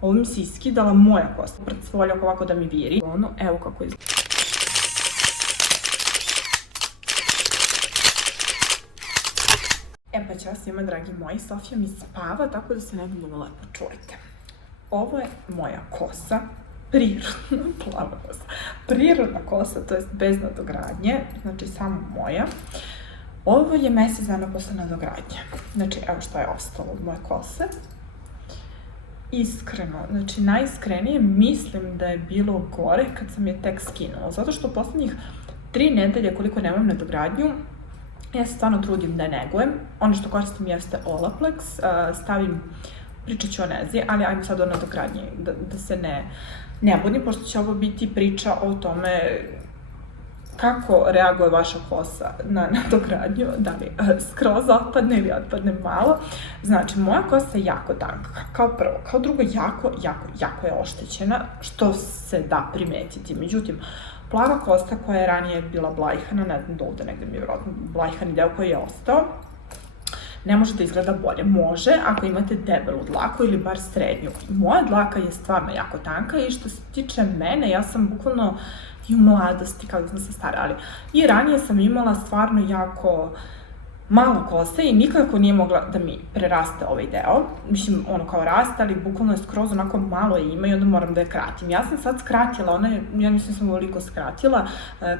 Ovo mi se iskidala moja kosa. Predstavljam ovako da mi viri. Evo kako izgleda. Pa ćao svima, dragi moji, Sofija mi spava, tako da se ne bi bilo lepo čujete. Ovo je moja kosa, prirodna plava kosa. Prirodna kosa, to jest bez nadogradnje, znači samo moja. Ovo je mesec dana posle nadogradnje. Znači, evo šta je ostalo od moje kose. Iskreno, znači najiskrenije mislim da je bilo gore kad sam je tek skinula. Zato što u poslednjih 3 nedelje koliko nemam nadogradnju, ja se stvarno trudim da je negujem. Ono što koristim jeste Olaplex, stavim, pričat ću o nezi, ali ajmo sad o nadogradnji, da se ne budim, pošto će ovo biti priča o tome kako reaguje vaša kosa na nadogradnju, da li skroz otpadne ili otpadne malo. Znači, moja kosa je jako tanka, kao prvo. Kao drugo, jako je oštećena, što se da primetiti. Međutim, plava kosa koja je ranije bila blajhana, ne znam da ovde negde mi je vjerojatno blajhani deo koji je ostao, ne može da izgleda bolje. Može ako imate debelu dlaku ili bar srednju. Moja dlaka je stvarno jako tanka i što se tiče mene, ja sam bukvalno i u mladosti, kako sam se stara, ali i ranije sam imala stvarno jako malo kose i nikako nije mogla da mi preraste ovaj deo. Mislim, ono kao raste, ali bukvalno je skroz onako malo je ima i onda moram da je kratim. Ja sam sad skratila, ja mislim da sam ovoliko skratila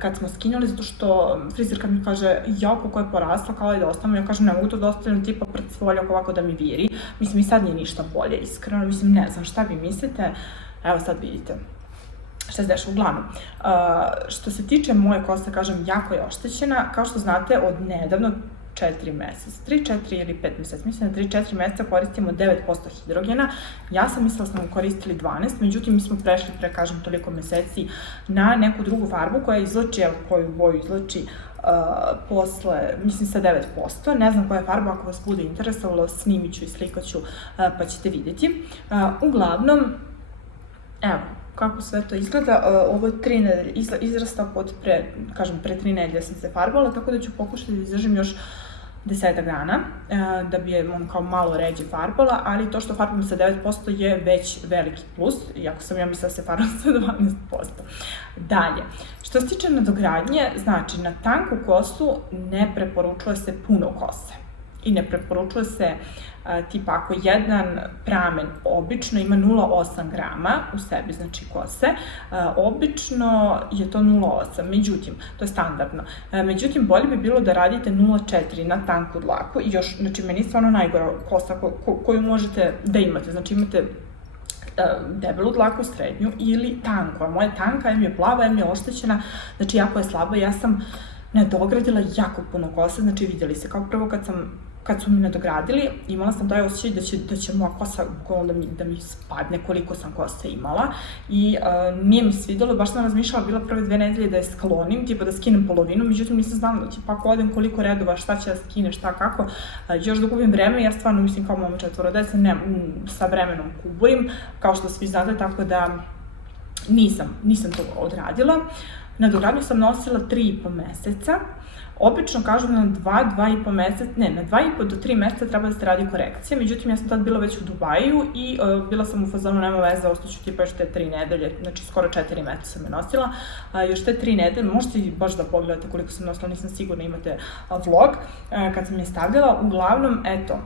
kad smo skinjali, zato što frizerka mi kaže, jao kako je porasla, kao je da ostavim, ja kažem, ne mogu to da ostavim, tipa pred svoljak ovako da mi viri. Mislim, i sad nije ništa bolje, iskreno, mislim, ne znam šta vi mislite, evo sad vidite šta se dešava. Uglavnom, što se tiče moje kose, kažem, jako je oštećena, kao što znate, od nedavno 4 meseca, 3, 4 ili 5 meseca, mislim da 3-4 meseca koristimo 9% hidrogena, ja sam mislila da smo koristili 12, međutim mi smo prešli pre, kažem, toliko meseci na neku drugu farbu koja izlači, evo koju boju izlači posle, mislim sa 9%, ne znam koja je farba, ako vas bude interesovalo, snimit ću i slikat ću pa ćete vidjeti. Uglavnom, evo, kako sve to izgleda, ovo je 3 nedelje, izrastao pre 3 nedelje sam se farbala, tako da ću pokušati da izdržim još 10 dana, da bi je kao malo ređe farbala, ali to što farbam sa 9% je već veliki plus, iako sam ja mislila da se farbam sa 12%. Dalje, što se tiče nadogradnje, znači na tanku kosu ne preporučuje se puno kose. I ne preporučuje se, tipa ako jedan pramen obično ima 0,8 grama u sebi, znači kose, obično je to 0,8, međutim, to je standardno. Međutim, bolje bi bilo da radite 0,4 na tanku dlaku i još, znači meni je stvarno najgora kosa koju možete da imate, znači imate debelu dlaku, srednju ili tanku, a moja tanka je plava, je oštećena, znači jako je slaba, ja sam nadogradila jako puno kosa, znači vidjeli se kao prvo kad su mi nadogradili, imala sam taj osjećaj da će moja kosa da mi spadne koliko sam kose imala i nije mi svidjelo, baš sam razmišljala, bila prve 2 nedelje da je sklonim, tipa da skinem polovinu, međutim nisam znala, tipa ako odem koliko redova, šta će da skine, šta kako, još da gubim vreme, ja stvarno mislim kao mama 4 dece, ne, sa vremenom kubujem, kao što svi znate, tako da nisam to odradila. Nadogradnju sam nosila 3,5 meseca. Obično kažu na 2,5 meseca, ne, na 2,5 do 3 meseca treba da se radi korekcija, međutim ja sam tad bila već u Dubaju i bila sam u fazonu, nema veze, ostaću tipa još te 3 nedelje, znači skoro 4 meseca sam je nosila, još te 3 nedelje, možete baš da pogledate koliko sam nosila, nisam sigurna, imate vlog kad sam je stavljala, uglavnom, eto,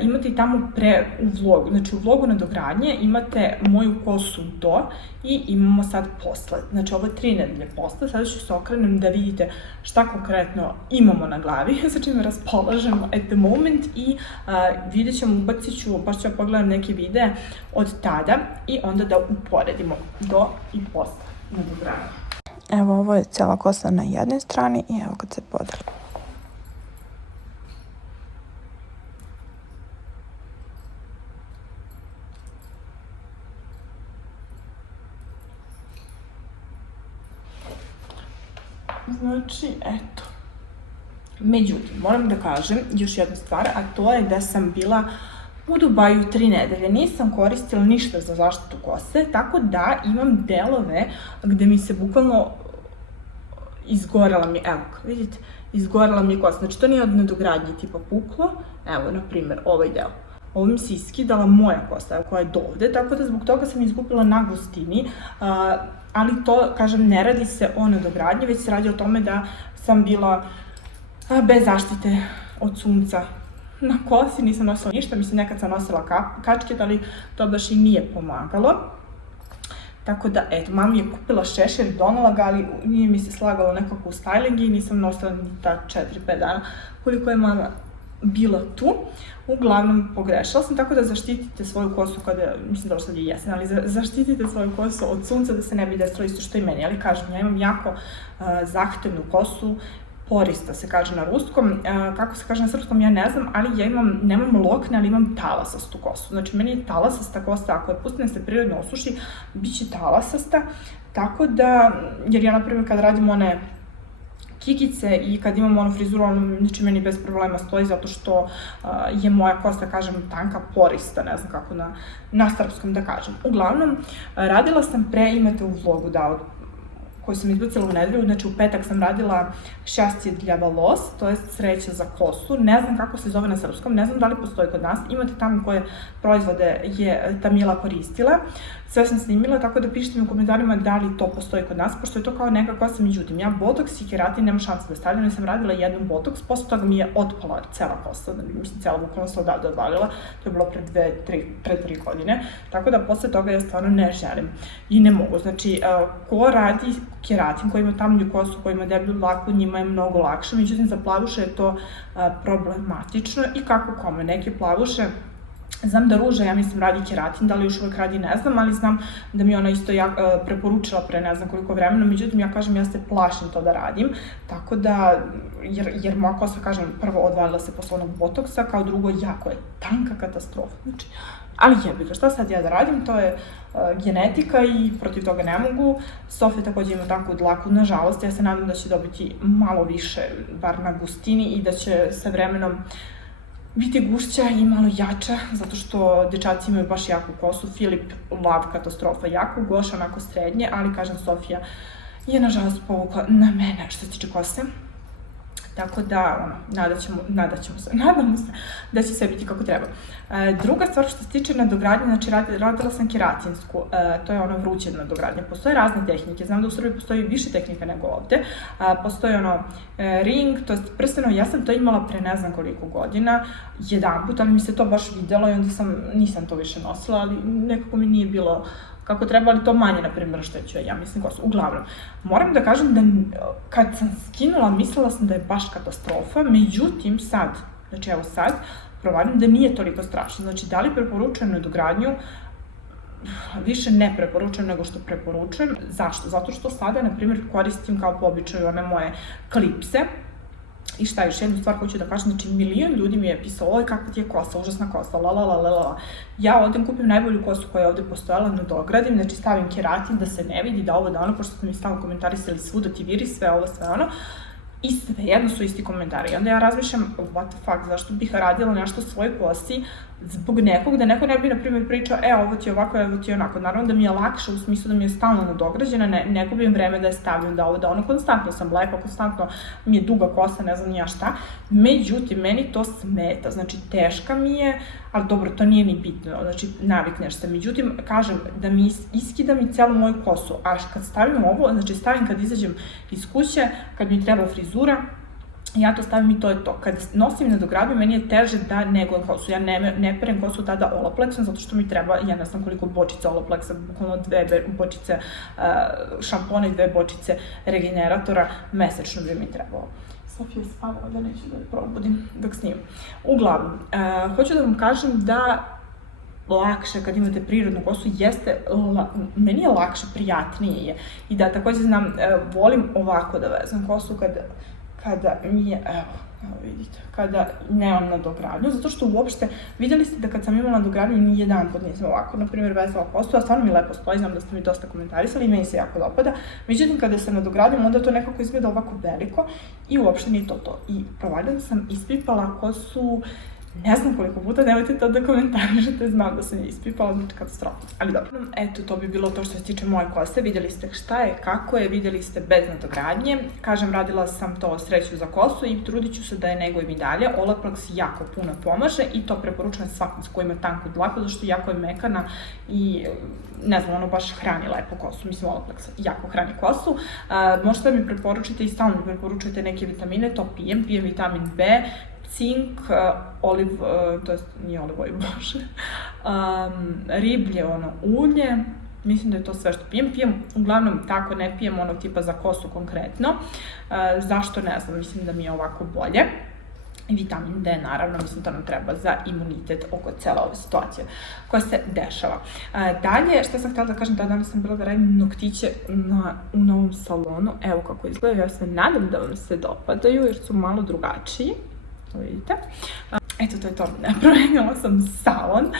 imate i tamo u vlogu, znači u vlogu nadogradnje imate moju kosu do i imamo sad posle, znači ovo je 3 nedelje posle, sada ću se okrenem da vidite šta konkretno imamo na glavi, sa čime raspolažemo at the moment i vidjet ćemo, ubacit ću, baš ću pogledam neke videe od tada i onda da uporedimo do i posle nadogradnje. Evo, ovo je cijela kosa na jednoj strani i evo kad se podeli. Znači, eto. Međutim, moram da kažem još jednu stvar, a to je da sam bila u Dubaju 3 nedelje. Nisam koristila ništa za zaštitu kose, tako da imam delove gde mi se bukvalno izgorela mi, evo, vidite, izgorela mi kosa. Znači, to nije od nadogradnje tipa puklo, evo, na primjer, ovaj deo. ovim se iskidala moja kosa koja je do ovde, tako da zbog toga sam izgubila na gustini, ali to, kažem, ne radi se o nadogradnji, već se radi o tome da sam bila bez zaštite od sunca na kosi, nisam nosila ništa, mislim nekad sam nosila kačket, ali to baš i nije pomagalo. Tako da, eto, mama mi je kupila šešir, donala ga, ali nije mi se slagalo nekako u styling i nisam nosila ni ta 4-5 dana koliko je mama bila tu. Uglavnom, pogrešila sam, tako da zaštitite svoju kosu kada, mislim da sad je jesen, ali zaštitite svoju kosu od sunca da se ne bi desilo isto što i meni. Ali kažem, ja imam jako zahtevnu kosu, porista se kaže na ruskom, kako se kaže na srpskom ja ne znam, ali ja nemam lokne, ali imam talasastu kosu. Znači, meni je talasasta kosa, ako je pustim da se prirodno osuši, bit će talasasta, tako da, jer ja, na primjer, kad radim one kikice i kad imam onu frizuru, znači meni bez problema stoji, zato što je moja kosa, kažem, tanka, porista, ne znam kako na srpskom da kažem. Uglavnom, radila sam imate u vlogu da koju sam izbacila u nedelju, znači u petak sam radila šťastie dla волос, to je sreća za kosu, ne znam kako se zove na srpskom, ne znam da li postoji kod nas, imate tamo koje proizvode je Tamila koristila, sve sam snimila, tako da pišite mi u komentarima da li to postoji kod nas, pošto je to kao neka kosa, međutim, ja botoks i keratin nema šanse da stavljam, jer sam radila jednom botoks, posle toga mi je otpala cela kosa, mislim, cela bukvalno se odavde odvalila, to je bilo pre 3 godine, tako da posle toga ja stvarno ne želim i ne mogu, znači, ko radi keratin, koji ima tamnju kosu, koji ima deblju dlaku, njima je mnogo lakše, međutim, za plavuše je to problematično i kako kome, neke plavuše, znam da Ruža, ja mislim, radi keratin, da li još uvek radi, ne znam, ali znam da mi ona isto preporučila pre ne znam koliko vremena, međutim, ja kažem, ja se plašim to da radim, tako da, jer moja kosa, kažem, prvo odvalila se posle onog botoksa, kao drugo, jako je tanka katastrofa, znači, ali jebika, šta sad ja da radim, to je genetika i protiv toga ne mogu. Sofija takođe ima takvu dlaku, nažalost, ja se nadam da će dobiti malo više, bar na gustini, i da će sa vremenom biti gušća i malo jača, zato što dečaci imaju baš jaku kosu. Filip, lav, katastrofa, jako, Goša onako srednje, ali kažem, Sofija je nažalost povukla na mene što se tiče kose. Tako da, nadamo se da će sve biti kako treba. Druga stvar što se tiče nadogradnje, znači radila sam keratinsku, to je ona vruća nadogradnja. Postoje razne tehnike, znam da u Srbiji postoji više tehnika nego ovde. Postoji ono ring, to je prsteno, ja sam to imala pre ne znam koliko godina, jedanput, ali mi se to baš videlo i onda nisam to više nosila, ali nekako mi nije bilo kako treba, ali to manje, na primjer, oštećuje, ja mislim, kosu. Uglavnom, moram da kažem da kad sam skinula, mislila sam da je baš katastrofa, međutim, sad, znači evo sad, provarim da nije toliko strašno. Znači, da li preporučujem nadogradnju? Više ne preporučujem nego što preporučujem. Zašto? Zato što sada, na primjer, koristim kao po običaju one moje klipse. I šta, još jednu stvar hoću da kažem, znači milion ljudi mi je pisao, oj kakva ti je kosa, užasna kosa, la. Ja odem kupim najbolju kosu koja je ovde postojala, nadogradim, znači stavim keratin da se ne vidi, da ovo, da ono, pošto ste mi stavno komentarisali svuda ti viri, sve ovo, sve ono. I sve jedno su isti komentari. I onda ja razmišljam, what the fuck, zašto bih radila nešto svojoj kosi zbog nekog, da neko ne bi, na primjer, pričao, ovo ti je ovako, ovo ti je onako. Naravno da mi je lakše u smislu da mi je stalno nadograđena, ne gubim vreme da je stavljam, da ovo, da ono, konstantno sam lepa, konstantno mi je duga kosa, ne znam ni ja šta. Međutim, meni to smeta, znači teška mi je, ali dobro, to nije ni bitno, znači navikneš se. Međutim, kažem, da mi iskida mi celu moju kosu, a kad stavim ovo, znači stavim kad izađem iz kuće, kad mi treba frizura, ja to stavim i to je to. Kad nosim nadogradnju, meni je teže da negujem kosu. Ja ne perem kosu tada Olaplexom, zato što mi treba, ja ne znam koliko bočica Olaplexa, bukvalno 2 bočice šampona i 2 bočice regeneratora, mesečno bi mi trebalo. Sofija je spavala da neću da je probudim dok snimam. Uglavnom, hoću da vam kažem da lakše kad imate prirodnu kosu jeste, meni je lakše, prijatnije je. I da takođe znam, volim ovako da vezam kosu kada mi je, evo vidite, kada nemam nadogradnju, zato što uopšte, vidjeli ste da kad sam imala nadogradnju ni jedan put nisam ovako, na primjer, vezala kosu, a stvarno mi lepo stoji, znam da ste mi dosta komentarisali i meni se jako dopada, međutim, kada se nadogradnjam, onda to nekako izgleda ovako veliko i uopšte nije to. I provaljam sam ispipala kosu Ne znam koliko puta, nemojte to da komentarišete, znam da sam je ispipala, znači katastrofa, ali dobro. Eto, to bi bilo to što se tiče moje kose, vidjeli ste šta je, kako je, vidjeli ste bez nadogradnje. Kažem, radila sam to sreću za kosu i trudit ću se da je negujem i dalje. Olaplex jako puno pomaže i to preporučujem svakom ko ima tanku dlaku, zato što jako je mekana i ne znam, ono baš hrani lepo kosu, mislim Olaplex jako hrani kosu. Možete da mi preporučite i stalno mi preporučujete neke vitamine, to pijem vitamin B, cink, to jest nije olivoj, bože, riblje ulje, mislim da je to sve što pijem, uglavnom tako ne pijem ono tipa za kosu konkretno, zašto ne znam, mislim da mi je ovako bolje. I vitamin D, naravno, mislim da nam treba za imunitet oko cele ove situacije koja se dešava. Dalje, što sam htjela da kažem, danas sam bila da radim noktiće u novom salonu, evo kako izgledaju, ja se nadam da vam se dopadaju jer su malo drugačiji. To vidite. Eto, to je to. Promenila sam salon,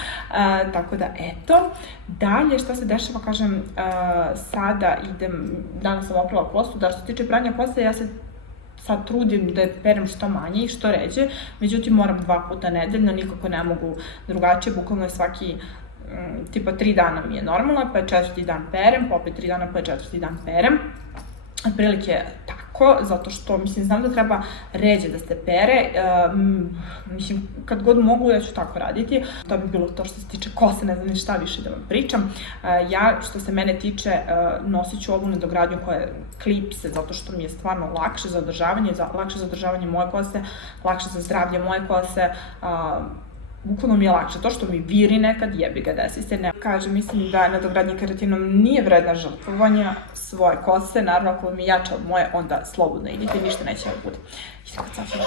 tako da eto. Dalje, šta se dešava, kažem, sada idem, danas sam oprala kosu, da što se tiče pranja kose, ja se sad trudim da je perem što manje i što ređe, međutim moram 2 puta nedeljno, nikako ne mogu drugačije, bukvalno je svaki tipa 3 dana mi je normalno, pa je 4. dan perem, pa opet 3 dana, pa je 4. dan perem. Otprilike tako, zato što, mislim, znam da treba ređe da se pere, mislim, kad god mogu, ja ću tako raditi. To bi bilo to što se tiče kose, ne znam ni šta više da vam pričam. Ja, što se mene tiče, nosit ću ovu nadogradnju koja je klipse, zato što mi je stvarno lakše za održavanje moje kose, lakše za zdravlje moje kose, bukvalno mi je lakše. To što mi viri nekad, jebi ga, desi se, ne. Kažem, mislim da nadogradnja keratinom nije vredna žrtvovanja svoje kose, naravno ako vam je jača od moje, onda slobodno idite i ništa neće vam bude. Idemo kod Sofije.